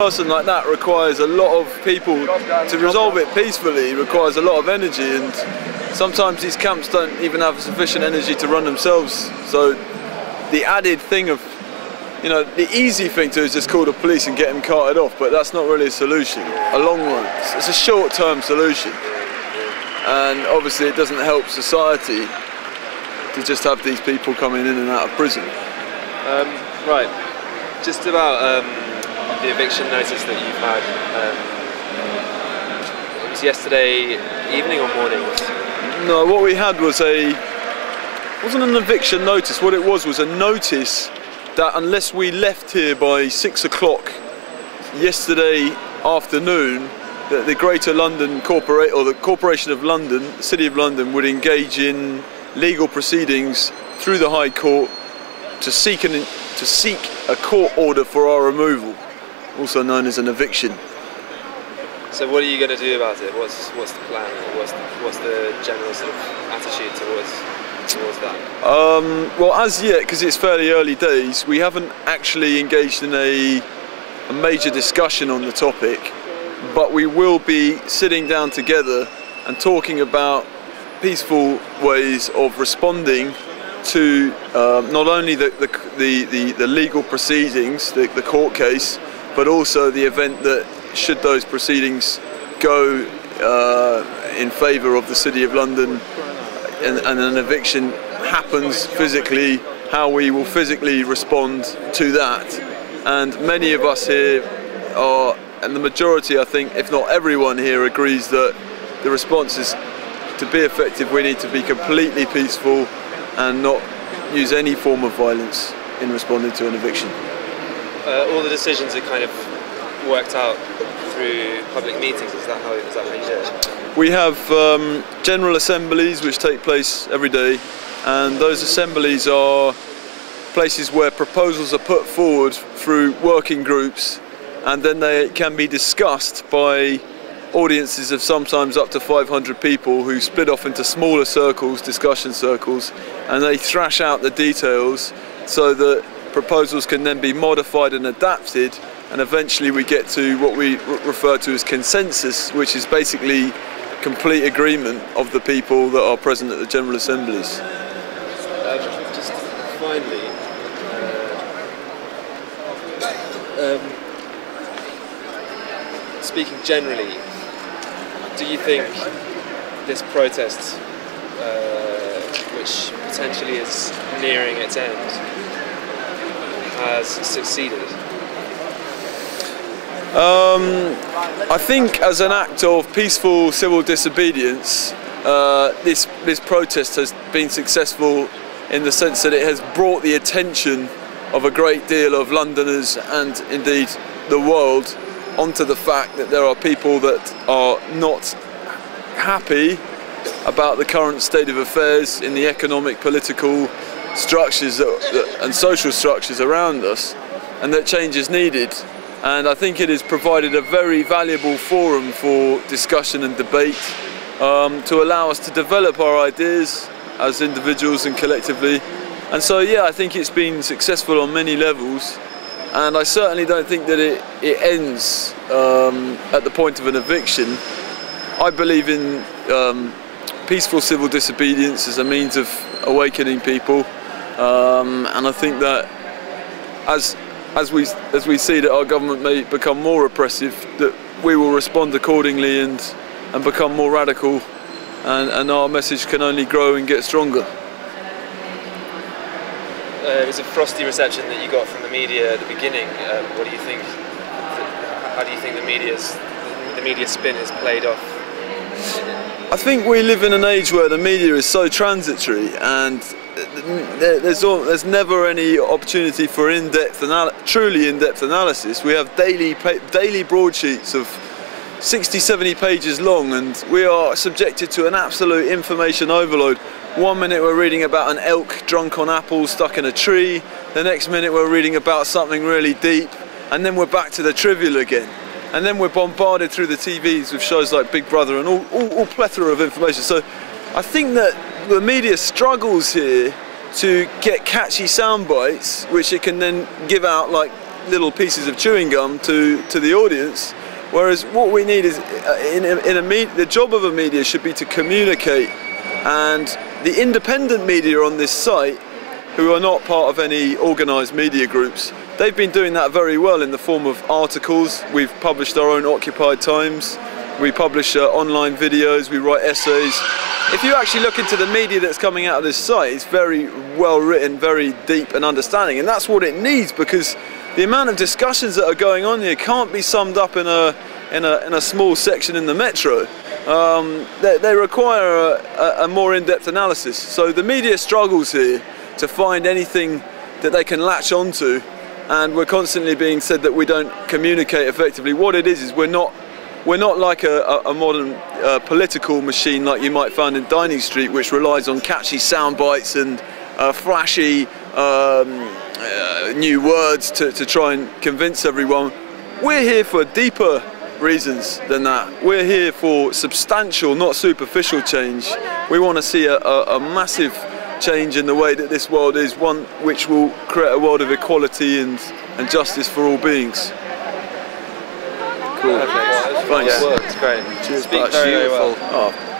A person like that requires a lot of people to resolve it peacefully, requires a lot of energy, and sometimes these camps don't even have sufficient energy to run themselves. So the added thing of, you know, the easy thing to do is just call the police and get them carted off, but that's not really a solution. A long run, it's a short-term solution, and obviously it doesn't help society to just have these people coming in and out of prison. Right, just about the eviction notice that you've had. It was yesterday evening or morning? No, what we had was wasn't an eviction notice. What it was a notice that unless we left here by 6 o'clock yesterday afternoon, that the Greater London the Corporation of London, the City of London, would engage in legal proceedings through the High Court to seek a court order for our removal, also known as an eviction. So what are you going to do about it? What's the plan? What's the general sort of attitude towards that? Well, as yet, because it's fairly early days, we haven't actually engaged in a major discussion on the topic, but we will be sitting down together and talking about peaceful ways of responding to not only the legal proceedings, the court case, but also the event that, should those proceedings go in favour of the City of London and an eviction happens physically, how we will physically respond to that. And many of us here are, and the majority, I think, if not everyone here, agrees that the response is, to be effective, we need to be completely peaceful and not use any form of violence in responding to an eviction. All the decisions are kind of worked out through public meetings, is that how you do it? We have general assemblies which take place every day, and those assemblies are places where proposals are put forward through working groups, and then they can be discussed by audiences of sometimes up to 500 people who split off into smaller circles, discussion circles, and they thrash out the details so that proposals can then be modified and adapted, and eventually we get to what we refer to as consensus, which is basically complete agreement of the people that are present at the General Assemblies. Just finally, speaking generally, do you think this protest, which potentially is nearing its end, has succeeded? I think as an act of peaceful civil disobedience, this protest has been successful in the sense that it has brought the attention of a great deal of Londoners and indeed the world onto the fact that there are people that are not happy about the current state of affairs in the economic, political structures and social structures around us, and that change is needed. And I think it has provided a very valuable forum for discussion and debate to allow us to develop our ideas as individuals and collectively. And so, yeah, I think it's been successful on many levels, and I certainly don't think that it ends at the point of an eviction. I believe in peaceful civil disobedience as a means of awakening people, and I think that as we see that our government may become more oppressive, that we will respond accordingly and become more radical, and our message can only grow and get stronger. It was a frosty reception that you got from the media at the beginning. What do you think? How do you think the media spin has played off? I think we live in an age where the media is so transitory, and there's never any opportunity for truly in-depth analysis. We have daily broadsheets of 60-70 pages long, and we are subjected to an absolute information overload. One minute we're reading about an elk drunk on apples stuck in a tree, the next minute we're reading about something really deep, and then we're back to the trivial again. And then we're bombarded through the TVs with shows like Big Brother and all plethora of information. So I think that the media struggles here to get catchy sound bites, which it can then give out like little pieces of chewing gum to the audience. Whereas what we need is, the job of a media should be to communicate, and the independent media on this site, who are not part of any organised media groups, they've been doing that very well in the form of articles. We've published our own Occupied Times, we publish online videos, we write essays. If you actually look into the media that's coming out of this site, it's very well written, very deep and understanding, and that's what it needs, because the amount of discussions that are going on here can't be summed up in a small section in the Metro. They require a more in-depth analysis. So the media struggles here to find anything that they can latch onto, and we're constantly being said that we don't communicate effectively. What it is we're not like a modern political machine like you might find in Downing Street, which relies on catchy sound bites and flashy new words to try and convince everyone. We're here for deeper reasons than that. We're here for substantial, not superficial change. We want to see a massive change in the way that this world is, one which will create a world of equality and justice for all beings. Cool. Perfect. Thanks. Yeah, it's great. Cheers. Speak very well. Oh.